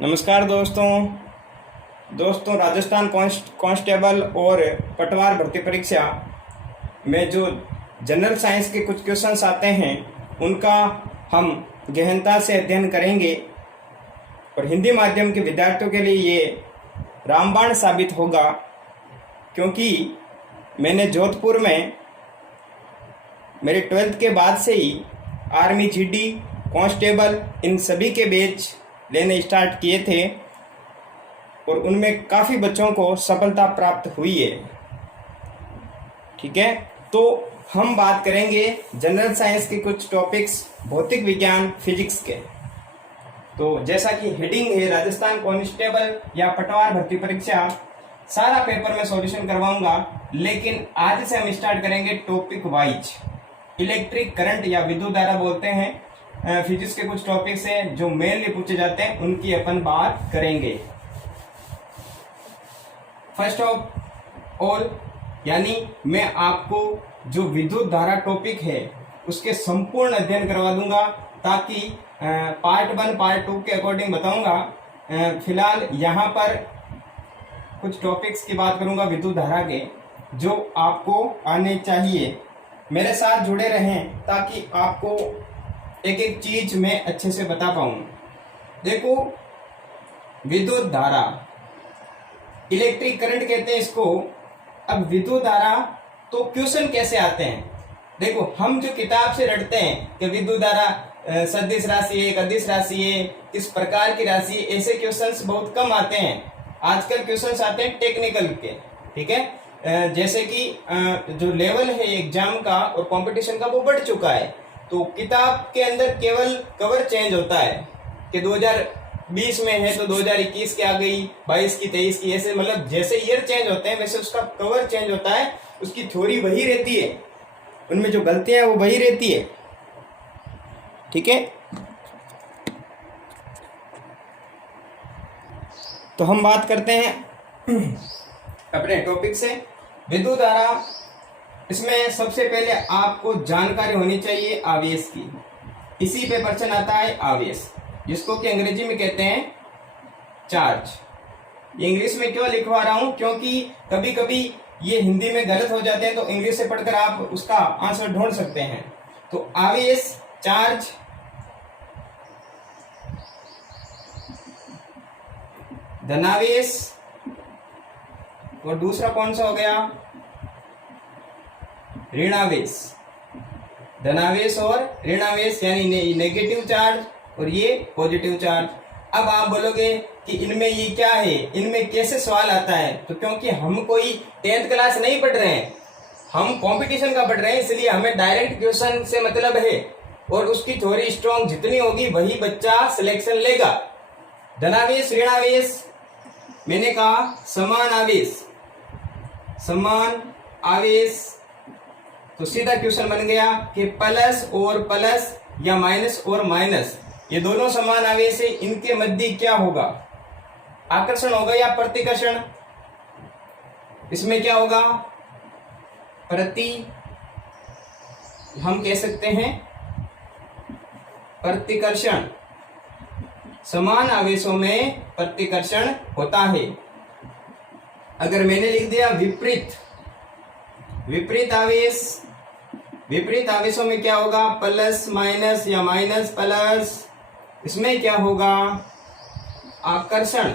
नमस्कार दोस्तों राजस्थान कांस्टेबल और पटवार भर्ती परीक्षा में जो जनरल साइंस के कुछ क्वेश्चंस आते हैं उनका हम गहनता से अध्ययन करेंगे और हिंदी माध्यम के विद्यार्थियों के लिए ये रामबाण साबित होगा, क्योंकि मैंने जोधपुर में मेरे 12th के बाद से ही आर्मी, जीडी, कांस्टेबल इन सभी के बैच लेने स्टार्ट किए थे और उनमें काफ़ी बच्चों को सफलता प्राप्त हुई है। ठीक है, तो हम बात करेंगे जनरल साइंस के कुछ टॉपिक्स, भौतिक विज्ञान, फिजिक्स के। तो जैसा कि हेडिंग है राजस्थान कांस्टेबल या पटवार भर्ती परीक्षा, सारा पेपर में सॉल्यूशन करवाऊंगा, लेकिन आज से हम स्टार्ट करेंगे टॉपिक वाइज। इलेक्ट्रिक करंट या विद्युत धारा बोलते हैं, फिजिक्स के कुछ टॉपिक्स हैं जो मेनली पूछे जाते हैं, उनकी अपन बात करेंगे। फर्स्ट ऑफ ऑल यानी मैं आपको जो विद्युत धारा टॉपिक है उसके संपूर्ण अध्ययन करवा दूंगा, ताकि पार्ट 1 पार्ट 2 के अकॉर्डिंग बताऊंगा। फिलहाल यहाँ पर कुछ टॉपिक्स की बात करूंगा विद्युत धारा के, जो आपको आने चाहिए। मेरे साथ जुड़े रहें ताकि आपको एक एक चीज मैं अच्छे से बता पाऊं। देखो, विद्युत धारा, इलेक्ट्रिक करंट कहते हैं इसको। अब विद्युत धारा तो क्वेश्चन कैसे आते हैं, देखो हम जो किताब से रटते हैं कि विद्युत धारा सदिश राशि है, अदिश राशि है, किस प्रकार की राशि है, ऐसे क्वेश्चंस बहुत कम आते हैं। आजकल क्वेश्चंस आते हैं टेक्निकल के। ठीक है, जैसे कि जो लेवल है एग्जाम का और कंपटीशन का वो बढ़ चुका है, तो किताब के अंदर केवल कवर चेंज होता है कि 2020 में है तो 2021 की आ गई, 22 की, 23 की, ऐसे मतलब जैसे ईयर चेंज होते हैं वैसे उसका कवर चेंज होता है। उसकी थ्योरी वही रहती है, उनमें जो गलतियां हैं वो वही रहती है। ठीक है, तो हम बात करते हैं अपने टॉपिक से। विद्युत धारा, इसमें सबसे पहले आपको जानकारी होनी चाहिए आवेश की। इसी पे प्रश्न आता है आवेश, जिसको कि अंग्रेजी में कहते हैं चार्ज। ये इंग्लिश में क्यों लिखवा रहा हूं, क्योंकि कभी कभी ये हिंदी में गलत हो जाते हैं, तो इंग्लिश से पढ़कर आप उसका आंसर ढूंढ सकते हैं। तो आवेश, चार्ज, धनावेश, और दूसरा कौन सा हो गया, ऋणावेश। धनावेश और ऋणावेश यानी नेगेटिव चार्ज और ये पॉजिटिव चार्ज। अब आप बोलोगे कि इनमें ये क्या है, इनमें कैसे सवाल आता है, तो क्योंकि हम कोई 10th क्लास नहीं पढ़ रहे हैं, हम कंपटीशन का पढ़ रहे हैं, इसलिए हमें डायरेक्ट क्वेश्चन से मतलब है और उसकी थ्योरी स्ट्रॉन्ग जितनी होगी वही बच्चा सिलेक्शन लेगा। धनावेश, ऋणावेश, मैंने कहा समान आवेश, समान आवेश, तो सीधा क्वेश्चन बन गया कि प्लस और प्लस या माइनस और माइनस, ये दोनों समान आवेश है, इनके मध्य क्या होगा, आकर्षण होगा या प्रतिकर्षण। इसमें क्या होगा, हम कह सकते हैं प्रतिकर्षण। समान आवेशों में प्रतिकर्षण होता है। अगर मैंने लिख दिया विपरीत आवेश, विपरीत आवेशों में क्या होगा, प्लस माइनस या माइनस प्लस, इसमें क्या होगा, आकर्षण।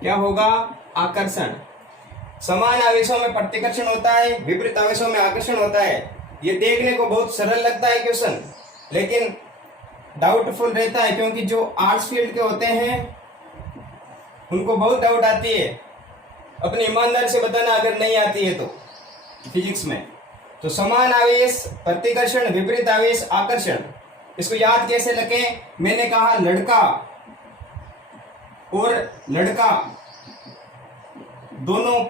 क्या होगा, आकर्षण। समान आवेशों में प्रतिकर्षण होता है, विपरीत आवेशों में आकर्षण होता है। ये देखने को बहुत सरल लगता है क्वेश्चन, लेकिन डाउटफुल रहता है, क्योंकि जो आर्ट्स फील्ड के होते हैं उनको बहुत डाउट आती है। अपनी ईमानदारी से बताना अगर नहीं आती है तो फिजिक्स में। तो समान आवेश, प्रतिकर्षण, विपरीत आवेश, आकर्षण, इसको याद कैसे रखें। मैंने कहा लड़का और लड़का दोनों,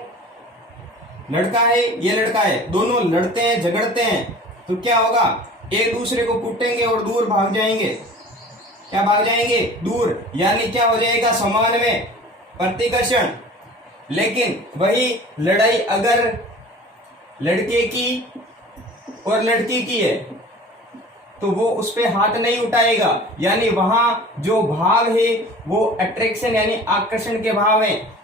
लड़का है ये लड़का है, दोनों लड़ते हैं, झगड़ते हैं, तो क्या होगा, एक दूसरे को कूटेंगे और दूर भाग जाएंगे। क्या भाग जाएंगे, दूर, यानी क्या हो जाएगा, समान में प्रतिकर्षण। लेकिन वही लड़ाई अगर लड़के की और लड़की की है तो वो उस पे हाथ नहीं उठाएगा, यानी वहां जो भाव है वो अट्रैक्शन यानी आकर्षण के भाव हैं।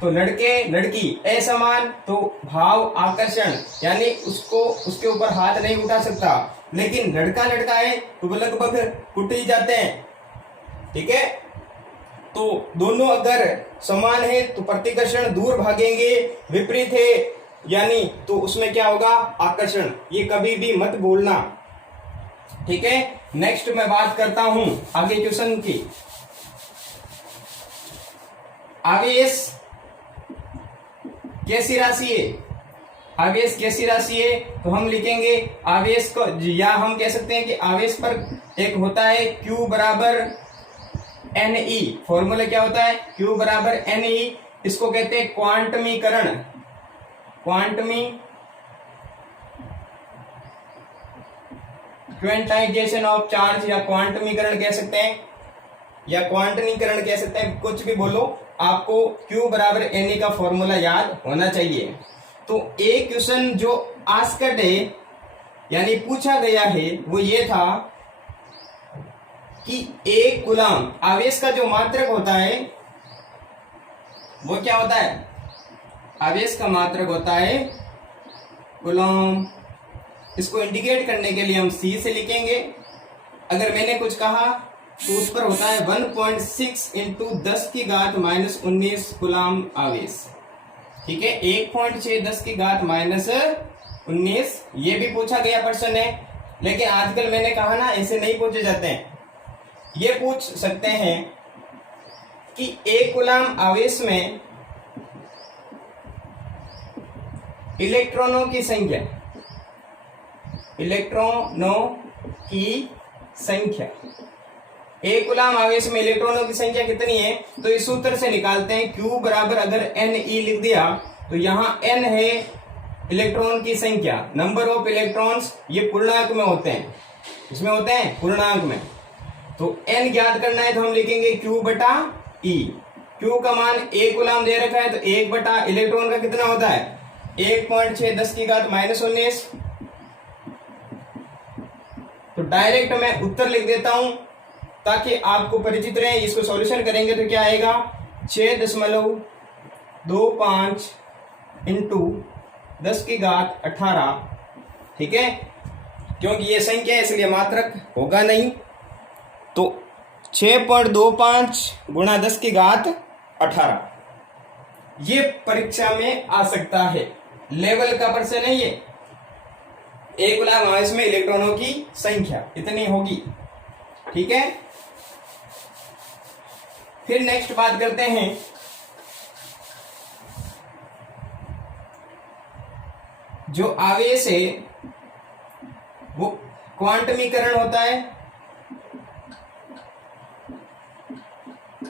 तो लड़के लड़की असमान, तो भाव आकर्षण, यानी उसको उसके ऊपर हाथ नहीं उठा सकता। लेकिन लड़का लड़का है तो वो लगभग उठ ही जाते हैं। ठीक है, तो दोनों अगर समान है तो प्रतिकर्षण दूर भागेंगे, विपरीत है यानी तो उसमें क्या होगा, आकर्षण। ये कभी भी मत भूलना। ठीक है, नेक्स्ट मैं बात करता हूं आगे क्वेश्चन की। आवेश कैसी राशि है? आवेश कैसी राशि है? तो हम लिखेंगे आवेश को, या हम कह सकते हैं कि आवेश पर एक होता है Q बराबर NE। फॉर्मूला क्या होता है? Q बराबर NE। इसको कहते हैं क्वांटमीकरण, क्वांटाइजेशन ऑफ चार्ज, या क्वांटमीकरण कह सकते हैं, या क्वांटनीकरण कह सकते हैं, कुछ भी बोलो। आपको Q बराबर NE का फॉर्मूला याद होना चाहिए। तो एक क्वेश्चन जो आस्क्ड है यानी पूछा गया है वो ये था कि एक कूलम आवेश का जो मात्रक होता है वो क्या होता है? आवेश का मात्रक होता है कूलम। इसको इंडिकेट करने के लिए हम C से लिखेंगे। अगर मैंने कुछ कहा तो उस पर होता है 1.6 इंटू 10 की घात माइनस 19 कूलम आवेश। ठीक है, 1.6 10 की घात माइनस 19, ये भी पूछा गया प्रश्न है। लेकिन आजकल मैंने कहा ना, ऐसे नहीं पूछे जाते हैं। ये पूछ सकते हैं कि एक कूलम आवेश में इलेक्ट्रॉनों की संख्या, इलेक्ट्रॉनों की संख्या, एक कूलम आवेश में इलेक्ट्रॉनों की संख्या कितनी है? तो इस सूत्र से निकालते हैं। Q बराबर अगर Ne लिख दिया तो यहाँ N है इलेक्ट्रॉन की संख्या, नंबर ऑफ इलेक्ट्रॉन्स, ये पूर्णांक में होते हैं, इसमें होते हैं पूर्णांक में। तो N ज्ञात करना है तो हम लिखेंगे Q बटा E। Q का मान एक कूलम दे रखा है तो 1 बटा इलेक्ट्रॉन का कितना होता है? 1.6 10 की घात माइनस 19। तो डायरेक्ट मैं उत्तर लिख देता हूं ताकि आपको परिचित रहे। इसको सॉल्यूशन करेंगे तो क्या आएगा? 6.25 इंटू 10 की घात 18। ठीक है, क्योंकि ये संख्या है इसलिए मात्रक होगा नहीं। तो 6.25 गुणा 10 की घात 18, ये परीक्षा में आ सकता है। लेवल का प्रश्न है ये। एक कूलम आवेश में इलेक्ट्रॉनों की संख्या इतनी होगी। ठीक है, फिर नेक्स्ट बात करते हैं जो आवेश है वो क्वांटमीकरण होता है,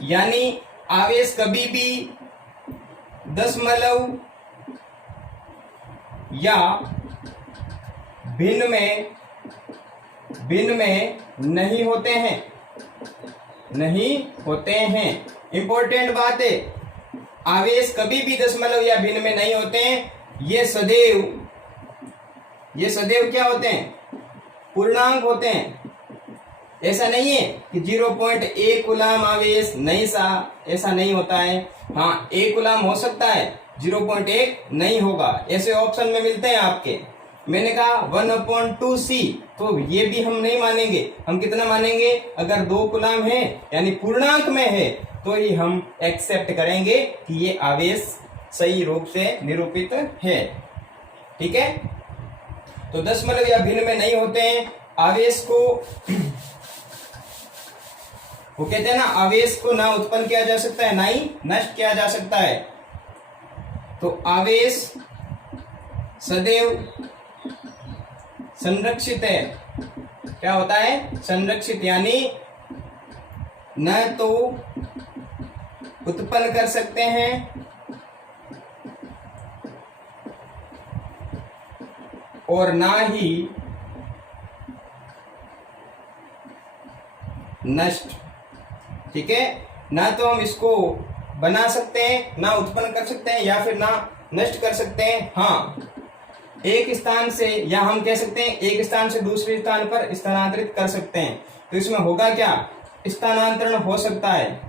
यानी आवेश कभी भी दशमलव या भिन्न में नहीं होते हैं, नहीं होते हैं। इंपॉर्टेंट बात है, आवेश कभी भी दशमलव या भिन्न में नहीं होते हैं। ये सदैव क्या होते हैं? पूर्णांक होते हैं। ऐसा नहीं है कि 0.1 कूलम आवेश नहीं ऐसा नहीं होता है। हाँ, 1 कूलम हो सकता है, 0.1 नहीं होगा। ऐसे ऑप्शन में मिलते हैं आपके। मैंने कहा 1/2C, तो ये भी हम नहीं मानेंगे। हम कितना मानेंगे? अगर 2 कूलम है यानी पूर्णांक में है तो ही हम एक्सेप्ट करेंगे कि ये आवेश सही रूप से निरूपित है। ठीक है, तो दशमलव या भिन्न में नहीं होते हैं। आवेश को वो कहते हैं ना, आवेश को ना उत्पन्न किया जा सकता है ना ही नष्ट किया जा सकता है। तो आवेश सदैव संरक्षित है। क्या होता है? संरक्षित, यानी न तो उत्पन्न कर सकते हैं और ना ही नष्ट। ठीक है, ना तो हम इसको बना सकते हैं, ना उत्पन्न कर सकते हैं, या फिर ना नष्ट कर सकते हैं। हाँ, एक स्थान से, या हम कह सकते हैं एक स्थान से दूसरे स्थान पर स्थानांतरित कर सकते हैं। तो इसमें होगा क्या, स्थानांतरण हो सकता है,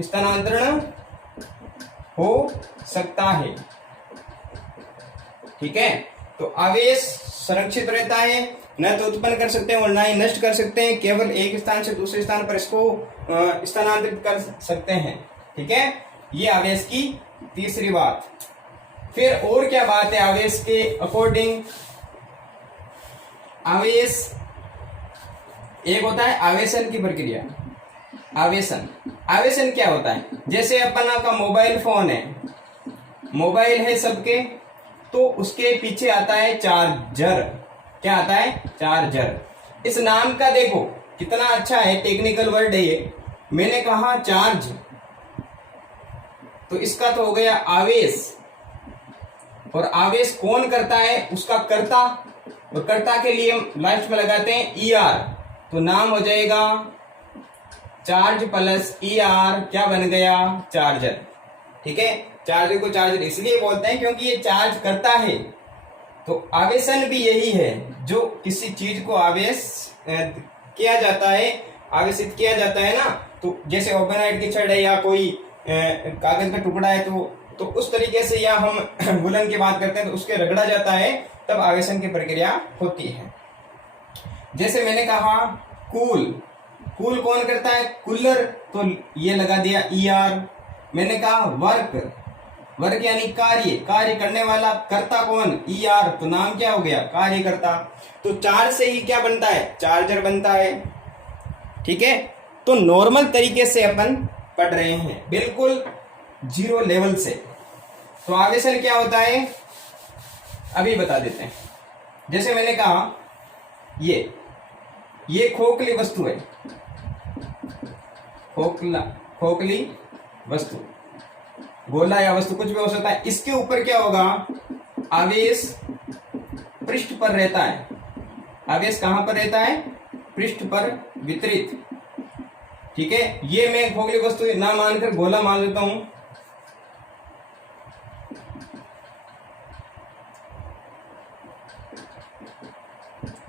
स्थानांतरण हो सकता है। ठीक है, तो आवेश संरक्षित रहता है, न तो उत्पन्न कर सकते हैं और न ही नष्ट कर सकते हैं, केवल एक स्थान से दूसरे स्थान पर इसको स्थानांतरित कर सकते हैं। ठीक है, ये आवेश की तीसरी बात। फिर और क्या बात है आवेश के अकॉर्डिंग? आवेश एक होता है आवेशन की प्रक्रिया। आवेशन, आवेशन क्या होता है? जैसे अपना का मोबाइल फोन है, मोबाइल है सबके, तो उसके पीछे आता है चार्जर। क्या आता है? चार्जर। इस नाम का देखो कितना अच्छा है, टेक्निकल वर्ड है ये। मैंने कहा चार्ज, तो इसका तो हो गया आवेश। और आवेश कौन करता है? उसका कर्ता। और कर्ता के लिए लास्ट में लगाते हैं ER, तो नाम हो जाएगा चार्ज प्लस ER, क्या बन गया? चार्जर। ठीक है, चार्जर को चार्जर इसलिए बोलते हैं क्योंकि ये चार्ज करता है। तो आवेशन भी यही है, जो किसी चीज को आवेश किया जाता है, आवेशित किया जाता है ना। तो जैसे ओवरनाइट की छड़ है या कोई कागज का टुकड़ा है, तो उस तरीके से, या हम वुलन की बात करते हैं तो उसके रगड़ा जाता है, तब आवेशन की प्रक्रिया होती है। जैसे मैंने कहा कूल, कूल कौन करता है? कूलर, तो ये लगा दिया ER। मैंने कहा वर्क, वर्क यानी कार्य, कार्य करने वाला, कर्ता कौन? ER, तो नाम क्या हो गया? कार्यकर्ता। तो चार्ज से ही क्या बनता है? चार्जर बनता है। ठीक है, तो नॉर्मल तरीके से अपन पढ़ रहे हैं, बिल्कुल जीरो लेवल से। तो आवेशन क्या होता है अभी बता देते हैं। जैसे मैंने कहा ये खोखली वस्तु है, खोखली वस्तु, गोला या वस्तु कुछ भी हो सकता है। इसके ऊपर क्या होगा? आवेश पृष्ठ पर रहता है। आवेश कहां पर रहता है? पृष्ठ पर वितरित। ठीक है, ये मैं खोखली वस्तु ना मानकर गोला मान लेता हूं।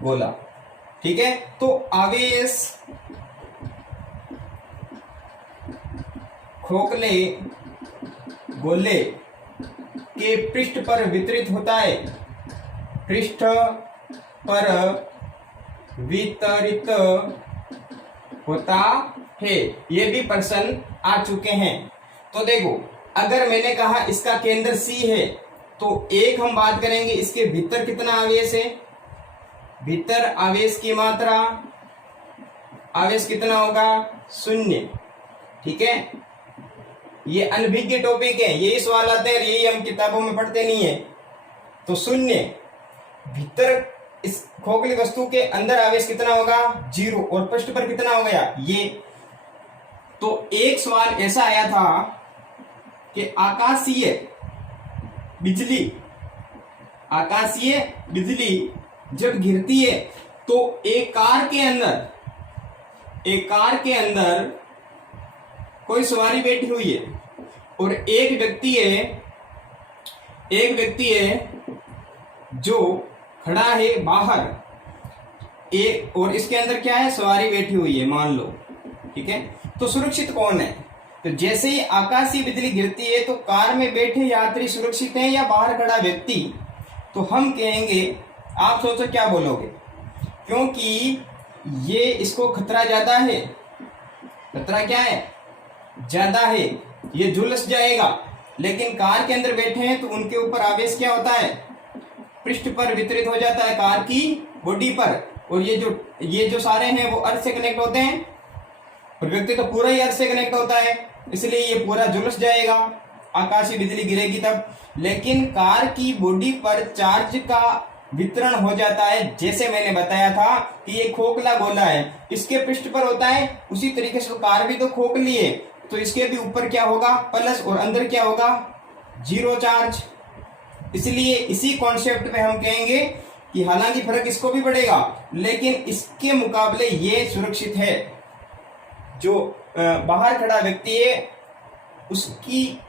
गोला। ठीक है, तो आवेश खोखले गोले के पृष्ठ पर वितरित होता है, पृष्ठ पर वितरित होता है। ये भी प्रश्न आ चुके हैं। तो देखो, अगर मैंने कहा इसका केंद्र C है, तो एक हम बात करेंगे इसके भीतर कितना आवेश है। भीतर आवेश की मात्रा, आवेश कितना होगा? 0। ठीक है, ये अनभिज्ञ टॉपिक है, यही सवाल आते हैं, यही हम किताबों में पढ़ते नहीं है। तो 0 भीतर, इस खोखली वस्तु के अंदर आवेश कितना होगा? 0। और पृष्ठ पर कितना हो गया? ये। तो एक सवाल ऐसा आया था कि आकाशीय बिजली जब गिरती है, तो एक कार के अंदर कोई सवारी बैठी हुई है और एक व्यक्ति है जो खड़ा है बाहर, और इसके अंदर क्या है? सवारी बैठी हुई है, मान लो। ठीक है, तो सुरक्षित कौन है? तो जैसे ही आकाशीय बिजली गिरती है, तो कार में बैठे यात्री सुरक्षित हैं या बाहर खड़ा व्यक्ति? तो हम कहेंगे, आप सोचो क्या बोलोगे, क्योंकि ये इसको खतरा ज्यादा है। खतरा क्या है? ज्यादा है, ये झुलस जाएगा। लेकिन कार के अंदर बैठे हैं तो उनके ऊपर आवेश क्या होता है? पृष्ठ पर वितरित हो जाता है, कार की बॉडी पर। और ये जो सारे हैं वो अर्थ से कनेक्ट होते हैं, और व्यक्ति तो पूरा ही अर्थ से कनेक्ट होता है, इसलिए ये पूरा झुलस जाएगा, आकाशीय बिजली गिरेगी तब। लेकिन कार की बॉडी पर चार्ज का वितरण हो जाता है। जैसे मैंने बताया था कि ये खोखला गोला है, इसके पृष्ठ पर होता है, उसी तरीके से कार भी तो खोखली है, तो इसके भी ऊपर क्या होगा? प्लस, और अंदर क्या होगा? 0 चार्ज। इसलिए इसी कॉन्सेप्ट पे हम कहेंगे कि हालांकि फर्क इसको भी पड़ेगा, लेकिन इसके मुकाबले ये सुरक्षित है। जो बाहर खड़ा व्यक्ति है, उसकी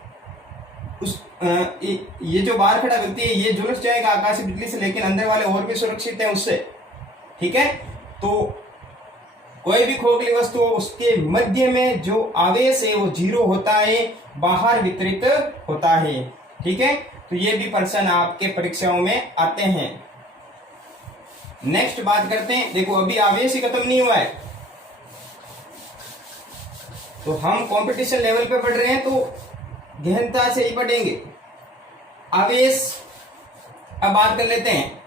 ये जो बाहर खड़ा व्यक्ति है ये झुलस जाएगा आकाशीय बिजली से, लेकिन अंदर वाले और भी सुरक्षित है उससे। ठीक है, तो कोई भी खोखली वस्तु हो उसके मध्य में जो आवेश है वो 0 होता है, बाहर वितरित होता है। ठीक है, तो ये भी प्रश्न आपके परीक्षाओं में आते हैं। नेक्स्ट बात करते हैं, देखो अभी आवेश ही खत्म नहीं हुआ है, तो हम कंपटीशन लेवल पे पढ़ रहे हैं तो गहनता से ही पढ़ेंगे। आवेश अब बात कर लेते हैं,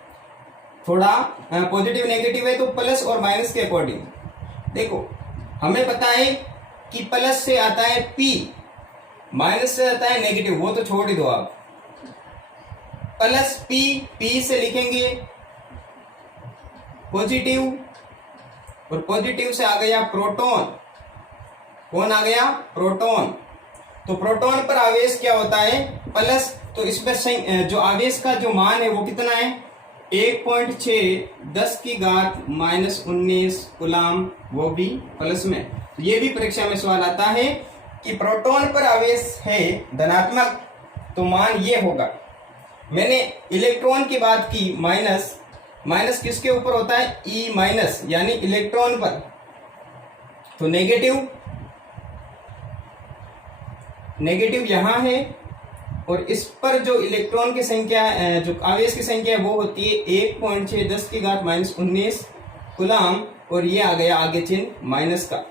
थोड़ा पॉजिटिव नेगेटिव है तो प्लस और माइनस के अकॉर्डिंग। देखो हमें पता है कि प्लस से आता है P, माइनस से आता है नेगेटिव, वो तो छोड़ ही दो आप। प्लस P से लिखेंगे पॉजिटिव, और पॉजिटिव से आ गया प्रोटॉन। कौन आ गया? प्रोटॉन। तो प्रोटॉन पर आवेश क्या होता है? प्लस। तो इसमें जो आवेश का जो मान है वो कितना है? 1.6 10 की घात -19 कूलाम, वो भी प्लस में। तो ये भी परीक्षा में सवाल आता है कि प्रोटॉन पर आवेश है धनात्मक तो मान ये होगा। मैंने इलेक्ट्रॉन की बात की, माइनस। माइनस किसके ऊपर होता है? ई माइनस, यानी इलेक्ट्रॉन पर। तो नेगेटिव यहां है, और इस पर जो इलेक्ट्रॉन की संख्या, जो आवेश की संख्या है वो होती है 1.6 10 की घात -19 कूलाम, और ये आ गया आगे चिन्ह माइनस का।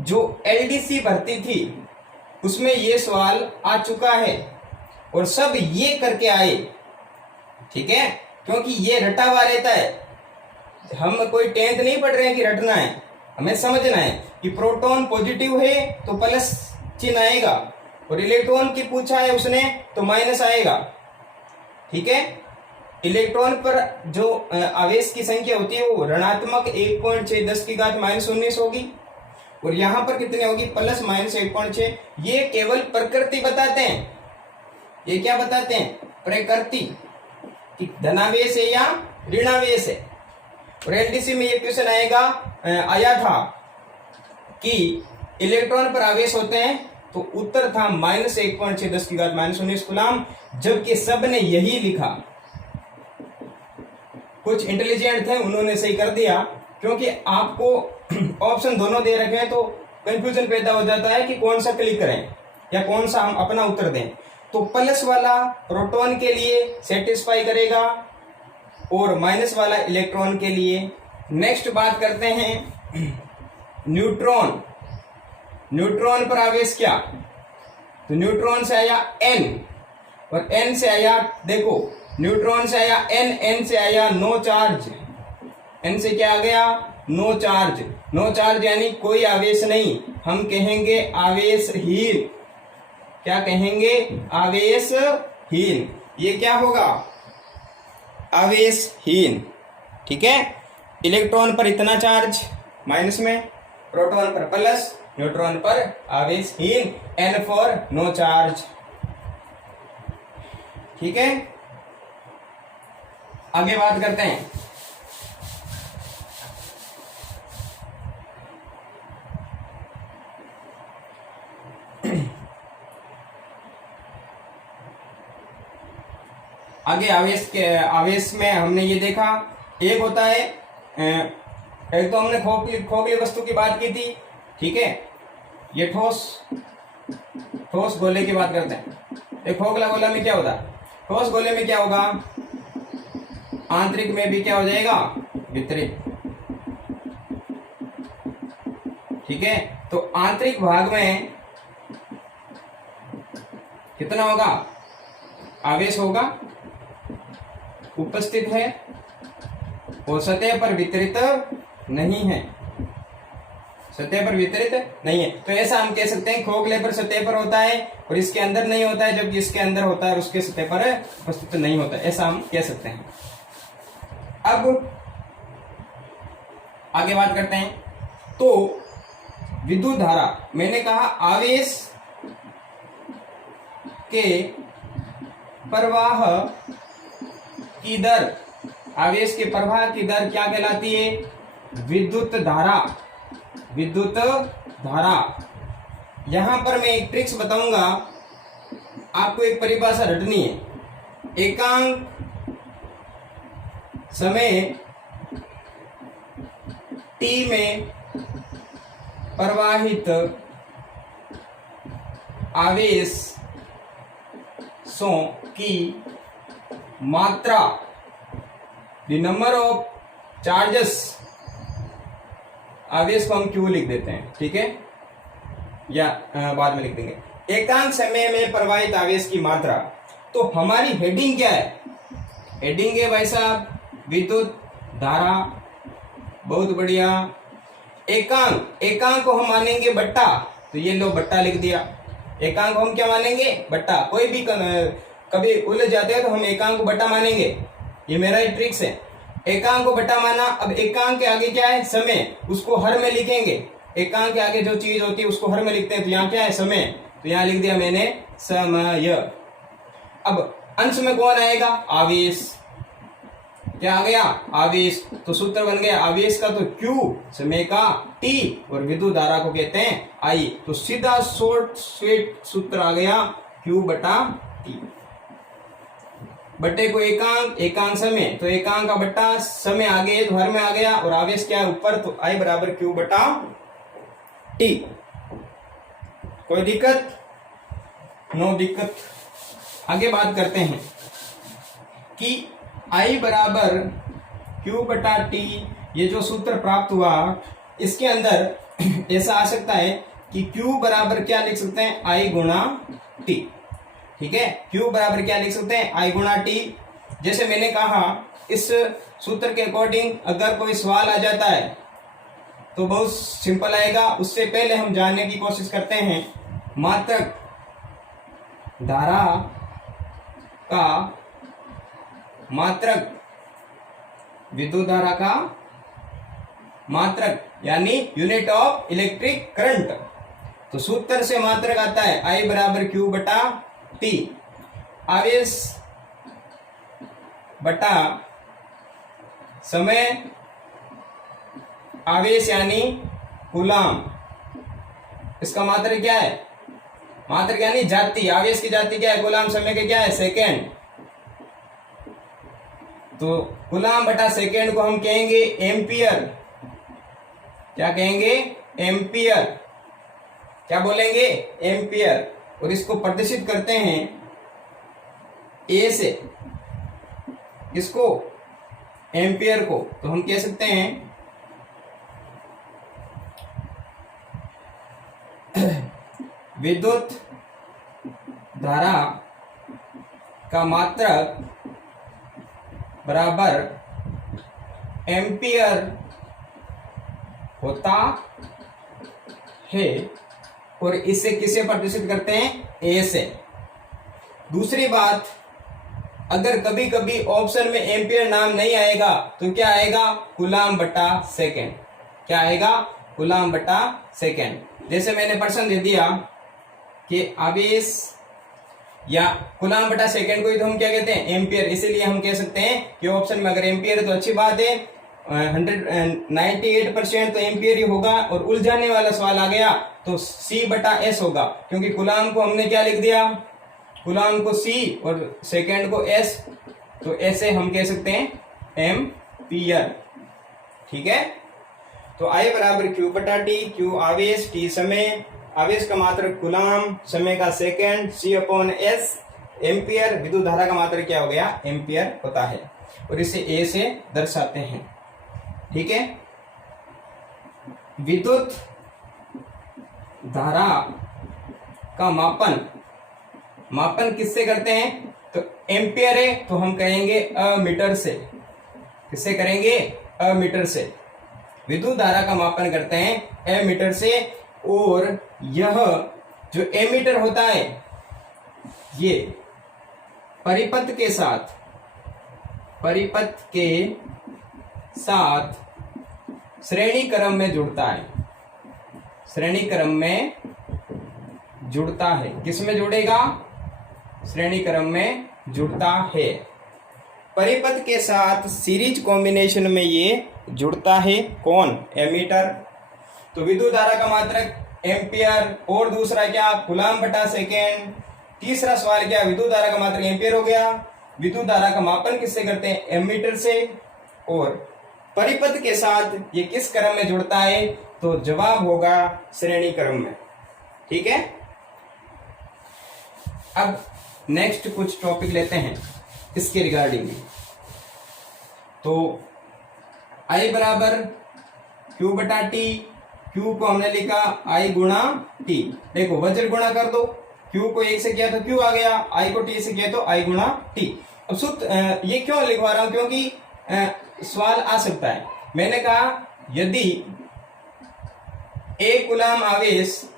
जो एलडीसी भर्ती थी उसमें ये सवाल आ चुका है, और सब ये करके आए। ठीक है, क्योंकि ये रटा हुआ रहता है। हम कोई 10th नहीं पढ़ रहे हैं कि रटना है, हमें समझना है कि प्रोटॉन पॉजिटिव है तो प्लस चिन्ह आएगा, और इलेक्ट्रॉन की पूछा है उसने तो माइनस आएगा। ठीक है, इलेक्ट्रॉन पर जो आवेश की संख्या होती है वो ऋणात्मक 1.6 10 की घात -19 होगी, और यहां पर कितनी होगी? Plus minus 1.6। ये केवल प्रकृति बताते हैं। ये क्या बताते हैं? प्रकृति, कि धनावेश है या ऋणावेश है। और एलडीसी में ये क्वेश्चन आया था कि इलेक्ट्रॉन पर आवेश होते हैं, तो उत्तर था -1.6 10 की घात -19 कूलाम, जबकि सब ने यही लिखा। कुछ इंटेलिजेंट थे, उन्होंने सही कर दिया, क्योंकि आपको ऑप्शन दोनों दे रखे हैं तो कंफ्यूजन पैदा हो जाता है कि कौन सा क्लिक करें या कौन सा हम अपना उत्तर दें। तो प्लस वाला प्रोटॉन के लिए सेटिस्फाई करेगा, और माइनस वाला इलेक्ट्रॉन के लिए। नेक्स्ट बात करते हैं न्यूट्रॉन। न्यूट्रॉन पर आवेश क्या? तो न्यूट्रॉन से आया N, और N से आया, देखो न्यूट्रॉन से आया N से आया नो चार्ज। N से क्या आ गया? No charge. नो चार्ज यानी कोई आवेश नहीं, हम कहेंगे आवेशहीन। क्या कहेंगे? आवेशहीन। ये क्या होगा? आवेशहीन। ठीक है, इलेक्ट्रॉन पर इतना चार्ज माइनस में, प्रोटॉन पर प्लस, न्यूट्रॉन पर आवेशहीन, N फॉर नो चार्ज। ठीक है, आगे बात करते हैं। आगे आवेश में हमने ये देखा, एक होता है, एक तो हमने खोखली वस्तु की बात की थी। ठीक है, ये ठोस गोले की बात करते हैं। एक खोखला गोला में क्या होता है? ठोस गोले में क्या होगा? आंतरिक में भी क्या हो जाएगा? वितरित। ठीक है, तो आंतरिक भाग में कितना होगा? आवेश होगा, उपस्थित है, और सतह पर वितरित नहीं है। सतह पर वितरित नहीं है, तो ऐसा हम कह सकते हैं खोखले पर सतह पर होता है और इसके अंदर नहीं होता है, जबकि इसके अंदर होता है और उसके सतह पर उपस्थित नहीं होता है, ऐसा हम कह सकते हैं। अब आगे बात करते हैं। तो विद्युत धारा, मैंने कहा आवेश के प्रवाह की दर, आवेश के प्रवाह की दर क्या कहलाती है? विद्युत धारा। विद्युत धारा। यहां पर मैं एक ट्रिक्स बताऊंगा आपको एक परिभाषा रटनी है। एकांक समय t में प्रवाहित आवेशों की मात्रा, द नंबर ऑफ चार्जेस, आवेश को हम क्यू लिख देते हैं, ठीक है, या बाद में लिख देंगे। एकांक समय में प्रवाहित आवेश की मात्रा। तो हमारी हेडिंग क्या है? हेडिंग है भाई साहब विद्युत धारा। बहुत बढ़िया। एकांक को हम मानेंगे बट्टा, तो ये लो बट्टा लिख दिया। एकांक हम क्या मानेंगे? बट्टा। कोई भी कभी उलझ जाते हैं तो हम एकांक को बट्टा मानेंगे, ये मेरा ही ट्रिक्स है। एकांक को बट्टा माना। अब एकांक के आगे क्या है? समय, उसको हर में लिखेंगे। एकांक के आगे जो चीज होती है उसको हर में लिखते हैं, तो यहाँ क्या है? समय, तो यहाँ लिख दिया मैंने समय। अब अंश में कौन आएगा? आवेश। क्या आ गया? आवेश। तो सूत्र बन गया आवेश का तो Q, समय का T, और विद्युत धारा को कहते हैं I। तो सीधा शॉर्ट स्वीट सूत्र आ गया Q बटा T। बट्टे को एकांक, एकांक समय, तो एकांक का बट्टा, समय आगे तो हर में आ गया, और आवेश क्या है? ऊपर, तो I बराबर Q बटा T। कोई दिक्कत? नो दिक्कत। आगे बात करते हैं कि I बराबर Q बटा T, ये जो सूत्र प्राप्त हुआ इसके अंदर ऐसा आ सकता है कि Q बराबर क्या लिख सकते हैं? I गुणा T। ठीक है, Q बराबर क्या लिख सकते हैं? I गुणा T। जैसे मैंने कहा इस सूत्र के अकॉर्डिंग अगर कोई सवाल आ जाता है तो बहुत सिंपल आएगा। उससे पहले हम जानने की कोशिश करते हैं मात्रक धारा का, मात्रक विद्युत धारा का मात्रक, यानी यूनिट ऑफ इलेक्ट्रिक करंट। तो सूत्र से मात्रक आता है I बराबर Q बटा T। आवेश बटा समय, आवेश यानी कूलाम, इसका मात्रक क्या है? मात्रक यानी जाति। आवेश की जाति क्या है? कूलाम। समय के क्या है? सेकेंड। तो कूलाम बटा सेकेंड को हम कहेंगे एम्पियर। क्या कहेंगे? एम्पियर। क्या बोलेंगे? एम्पियर। और इसको प्रदर्शित करते हैं ए से, इसको एम्पियर को, तो हम कह सकते हैं विद्युत धारा का मात्रक बराबर एम्पियर होता है, और इसे किसे प्रदर्शित करते हैं? ए से। दूसरी बात, अगर कभी कभी ऑप्शन में एम्पियर नाम नहीं आएगा तो क्या आएगा? कूलाम बटा सेकेंड। क्या आएगा? कूलाम बटा सेकेंड। जैसे मैंने प्रश्न दे दिया कि आवेश या कूलाम बटा सेकेंड को ही तो हम क्या कहते हैं? एम्पियर। इसीलिए हम कह सकते हैं कि ऑप्शन में अगर एम्पियर है तो अच्छी बात है, 98% तो एम्पियर ही होगा। और उलझाने वाला सवाल आ गया तो C बटा S होगा, क्योंकि कूलाम को हमने क्या लिख दिया? कूलाम को C और सेकेंड को S, तो ऐसे हम कह सकते हैं एम्पियर। ठीक है, तो I बराबर Q बटा T। Q आवेश, T समय, आवेश का मात्रक कूलाम, समय का second, C upon S ampere. विद्युत धारा का मात्रक क्या हो गया? एम्पियर होता है, और इसे A से दर्शाते हैं। ठीक है, विद्युत धारा का मापन किससे करते हैं? तो एम्पियर है तो हम कहेंगे मीटर से। किससे करेंगे? मीटर से। विद्युत धारा का मापन करते हैं मीटर से। और यह जो एमीटर होता है ये परिपथ के साथ श्रेणी क्रम में जुड़ता है। श्रेणी क्रम में जुड़ता है। किस में जुड़ेगा? श्रेणी क्रम में जुड़ता है। परिपथ के साथ सीरीज कॉम्बिनेशन में ये जुड़ता है। कौन? एमीटर। तो विद्युत धारा का मात्रक एम्पियर, और दूसरा क्या? कूलाम बटा सेकेंड। तीसरा सवाल क्या, विद्युत धारा का मात्रक एम्पियर हो गया। विद्युत धारा का मापन किससे करते हैं, एमीटर से। और परिपथ के साथ ये किस क्रम में जुड़ता है, तो जवाब होगा श्रेणी क्रम में। ठीक है, अब नेक्स्ट कुछ टॉपिक लेते हैं इसके रिगार्डिंग। तो I बराबर Q बटा टी, Q को हमने लिखा I गुणा T। देखो वज्र गुणा कर दो, Q को 1 से किया तो Q आ गया, I को T से किया तो I गुणा T। अब सूत्र ये क्यों लिखवा रहा हूं, क्योंकि सवाल आ सकता है। मैंने कहा यदि एक कूलाम आवेश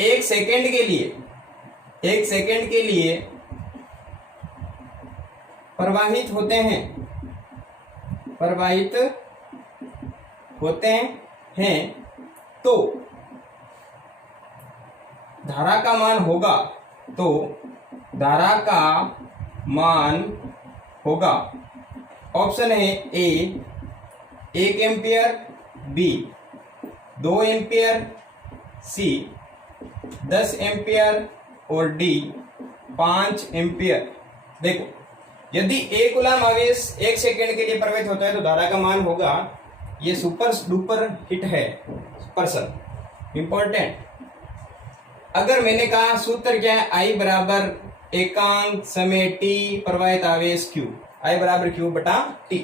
एक सेकंड के लिए प्रवाहित होते हैं तो धारा का मान होगा ऑप्शन है ए 1 एम्पियर, बी 2 एम्पियर, सी 10 एम्पियर और डी 5 एम्पियर। देखो यदि एक कूलाम आवेश 1 सेकंड के लिए प्रवाहित होता है तो धारा का मान होगा, ये सुपर डुपर हिट है पर्सन इंपॉर्टेंट। अगर मैंने कहा सूत्र क्या है, I बराबर एकांक समय t प्रवाहित आवेश Q, I बराबर Q बटा T।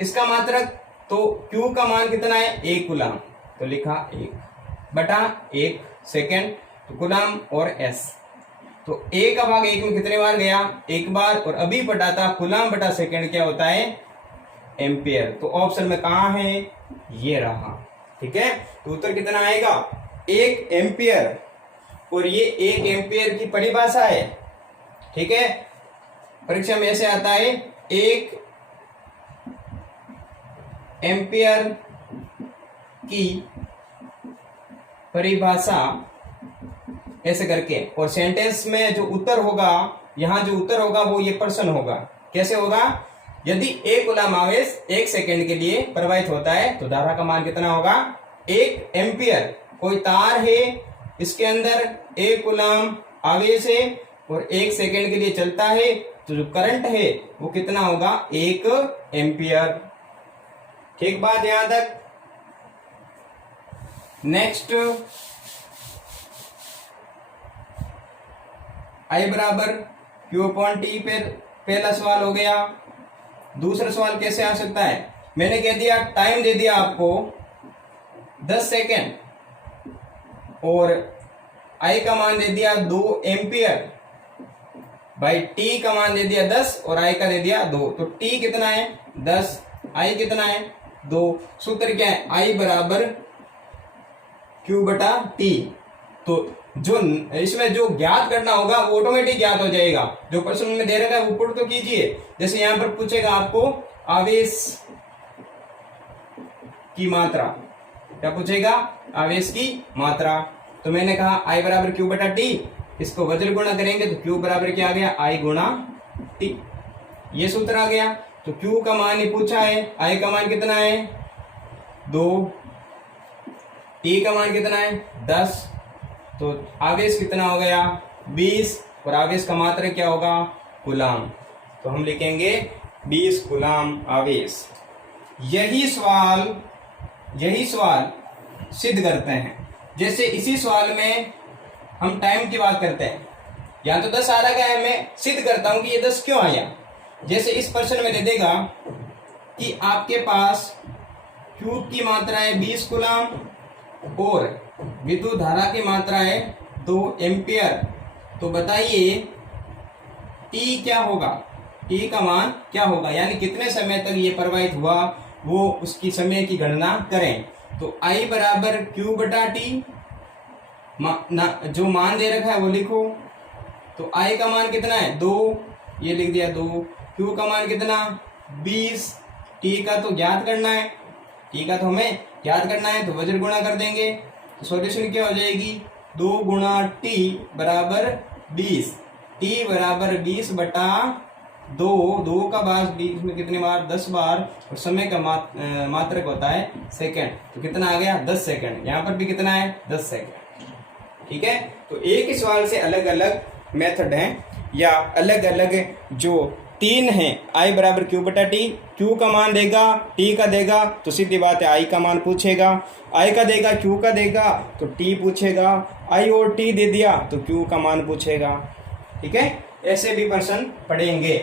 इसका मात्रक तो Q का मान कितना है, 1 कूलाम, तो लिखा 1 बटा 1 सेकेंड, तो कूलाम और S। तो 1 का भाग 1 में कितने बार गया, 1 बार, और अभी पढ़ा कूलाम बटा सेकेंड क्या होता है, एम्पियर। तो ऑप्शन में कहा है, ये रहा। ठीक है, तो उत्तर कितना आएगा, 1 एम्पियर। और ये 1 एम्पियर की परिभाषा है। ठीक है, परीक्षा में ऐसे आता है 1 एम्पियर की परिभाषा ऐसे करके, और सेंटेंस में जो उत्तर होगा, यहां जो उत्तर होगा वो ये प्रश्न होगा। कैसे होगा, यदि एक कूलाम आवेश 1 सेकंड के लिए प्रवाहित होता है तो धारा का मान कितना होगा, 1 एम्पियर। कोई तार है, इसके अंदर 1 कूलाम आवेश है और 1 सेकंड के लिए चलता है, तो जो करंट है वो कितना होगा, 1 एम्पियर। ठीक बात यहां तक। नेक्स्ट, I बराबर Q अपॉन टी पे पहला सवाल हो गया। दूसरा सवाल कैसे आ सकता है, मैंने कह दिया टाइम दे दिया आपको 10 सेकेंड और I का मान दे दिया 2 एम्पियर भाई, T का मान दे दिया 10 और I का दे दिया 2, तो T कितना है 10, I कितना है 2। सूत्र क्या है, I बराबर Q बटा T। तो जो इसमें जो ज्ञात करना होगा वो ऑटोमेटिक ज्ञात हो जाएगा। जो प्रश्न में दे रखा है वो पुट तो कीजिए। जैसे यहां पर पूछेगा आपको आवेश की मात्रा, क्या पूछेगा, आवेश की मात्रा। तो मैंने कहा I बराबर Q बटा T, इसको वज्र गुणा करेंगे तो Q बराबर क्या आ गया, I गुणा T। ये सूत्र आ गया। तो Q का मान ही पूछा है, I का मान कितना है 2, T का मान कितना है 10, तो आवेश कितना हो गया 20, और आवेश का मात्रा क्या होगा, कूलाम। तो हम लिखेंगे 20 कूलाम आवेश। यही सवाल सिद्ध करते हैं। जैसे इसी सवाल में हम टाइम की बात करते हैं, यहाँ तो 10 आ रहा है, मैं सिद्ध करता हूं कि ये 10 क्यों आया। जैसे इस प्रश्न में दे देगा कि आपके पास Q की मात्रा है 20 कूलाम और विद्युत धारा की मात्रा है 2 एम्पियर। तो बताइए T क्या होगा, T का मान क्या होगा, यानी कितने समय तक ये प्रवाहित हुआ, वो उसकी समय की गणना करें। तो I बराबर Q बटा T, जो मान दे रखा है वो लिखो। तो I का मान कितना है 2, ये लिख दिया 2। Q का मान कितना 20, T का तो ज्ञात करना है, T का तो हमें ज्ञात करना है, तो वज्र गुणा कर देंगे। तो सॉल्यूशन क्या हो जाएगी, 2 गुणा T बराबर 20, T बराबर 20 बटा दो का बार बीच में कितने बार 10 बार, और समय का मात्रक होता है सेकंड, तो कितना आ गया 10 सेकंड। यहाँ पर भी कितना है 10 सेकंड। ठीक है, तो एक ही सवाल से अलग अलग मेथड हैं या अलग अलग जो 3 है। आई बराबर क्यू बटा टी, क्यू का मान देगा टी का देगा तो सीधी बात है आई का मान पूछेगा, आई का देगा क्यू का देगा तो टी पूछेगा, आई और टी दे दिया तो क्यू का मान पूछेगा। ठीक है, ऐसे भी प्रश्न पढ़ेंगे।